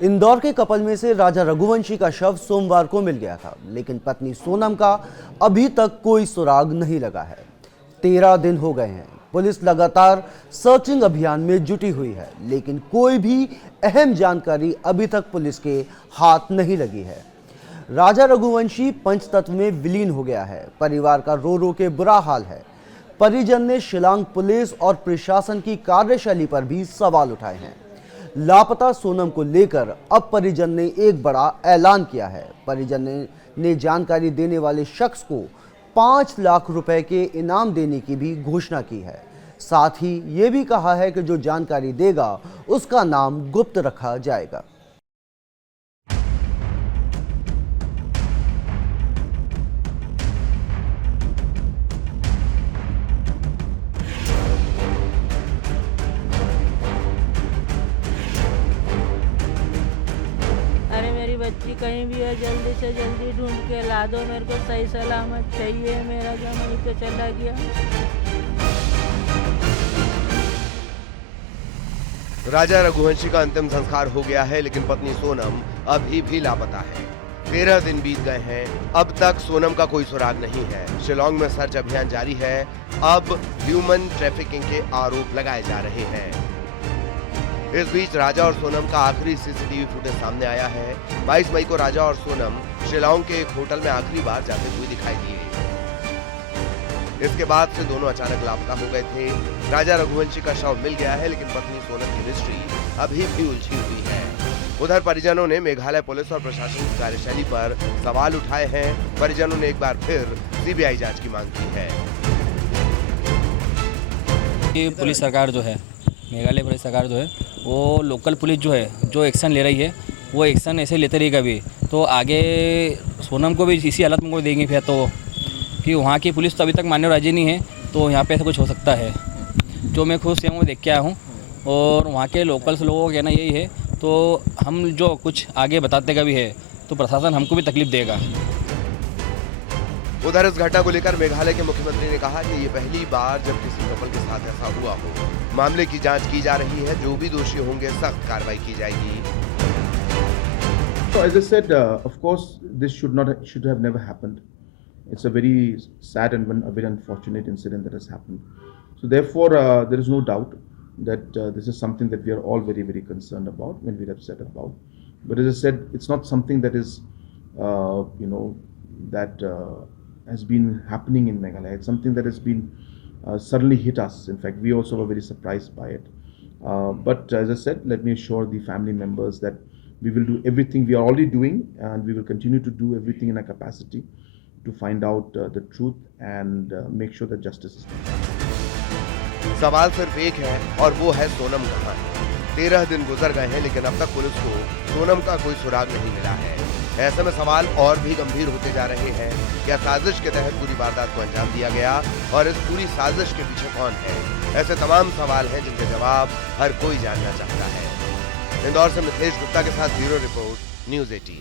इंदौर के कपल में से राजा रघुवंशी का शव सोमवार को मिल गया था, लेकिन पत्नी सोनम का अभी तक कोई सुराग नहीं लगा है। 13 दिन हो गए हैं। पुलिस लगातार सर्चिंग अभियान में जुटी हुई है, लेकिन कोई भी अहम जानकारी अभी तक पुलिस के हाथ नहीं लगी है। राजा रघुवंशी पंचतत्व में विलीन हो गया है। परिवार का रो रो के बुरा हाल है। परिजन ने शिलांग पुलिस और प्रशासन की कार्यशैली पर भी सवाल उठाए हैं। लापता सोनम को लेकर अब परिजन ने एक बड़ा ऐलान किया है। परिजन ने जानकारी देने वाले शख्स को 5 लाख रुपए के इनाम देने की भी घोषणा की है। साथ ही ये भी कहा है कि जो जानकारी देगा उसका नाम गुप्त रखा जाएगा। अरे मेरी बच्ची कहीं भी है, जल्दी से जल्दी ढूंढ के ला दो, मेरे को सही सलामत चाहिए। मेरा जमाई तो चला गया। राजा रघुवंशी का अंतिम संस्कार हो गया है, लेकिन पत्नी सोनम अभी भी लापता है। 13 दिन बीत गए हैं, अब तक सोनम का कोई सुराग नहीं है। शिलांग में सर्च अभियान जारी है। अब ह्यूमन ट्रैफिकिंग के आरोप लगाए जा रहे हैं। इस बीच राजा और सोनम का आखिरी सीसीटीवी फुटेज सामने आया है। 22 मई को राजा और सोनम शिलांग के एक होटल में आखिरी बार जाते हुए दिखाई दिए। इसके बाद से दोनों अचानक लापता हो गए थे। राजा रघुवंशी का शव मिल गया है, लेकिन पत्नी सोनम की मिस्ट्री अभी भी उलझी हुई है। उधर परिजनों ने मेघालय पुलिस और प्रशासन की कार्यशैली पर सवाल उठाए हैं। परिजनों ने एक बार फिर सीबीआई जांच की मांग की है। पुलिस सरकार जो है, मेघालय पुलिस सरकार जो है, वो लोकल पुलिस जो है, जो एक्शन ले रही है, वो एक्शन ऐसे लेते रहेगा भी तो आगे सोनम को भी इसी हालत में कोई देंगे फिर तो, कि वहाँ की पुलिस तो अभी तक मानने राजी नहीं है। तो यहाँ पे ऐसा कुछ हो सकता है, जो मैं खुद स्वयं देख के आया हूँ। और वहाँ के लोकल्स लोगों का कहना यही है, तो हम जो कुछ आगे बताते का भी है तो प्रशासन हमको भी तकलीफ देगा। उधर इस घटना को लेकर मेघालय के मुख्यमंत्री ने कहा कि ये पहली बार जब किसी कपल के साथ ऐसा हुआ हो। मामले की जांच की जा रही है, जो भी दोषी होंगे सख्त कार्रवाई की जाएगी। So as I said, of course, this should have never happened. It's a very sad and a very unfortunate incident that has happened. So therefore, there is no doubt that this is something that we are all very, very concerned about when we're upset about. But as I said, it's not something that is, that has been happening in Meghalaya. It's something that has been suddenly hit us. In fact, we also were very surprised by it. But as I said, let me assure the family members that we will do everything we are already doing, and we will continue to do everything in our capacity to find out the truth and make sure that justice is done. सवाल सिर्फ एक है, और वो है सोनम कहाँ है। 13 दिन गुजर गए हैं, लेकिन अब तक पुलिस को सोनम का कोई सुराग नहीं मिला है। ऐसे में सवाल और भी गंभीर होते जा रहे हैं। क्या साजिश के तहत पूरी वारदात को अंजाम दिया गया, और इस पूरी साजिश के पीछे कौन है? ऐसे तमाम सवाल हैं जिनके जवाब हर कोई जानना चाहता है। इंदौर से मिथिलेश गुप्ता के साथ ब्यूरो रिपोर्ट, न्यूज़ 18।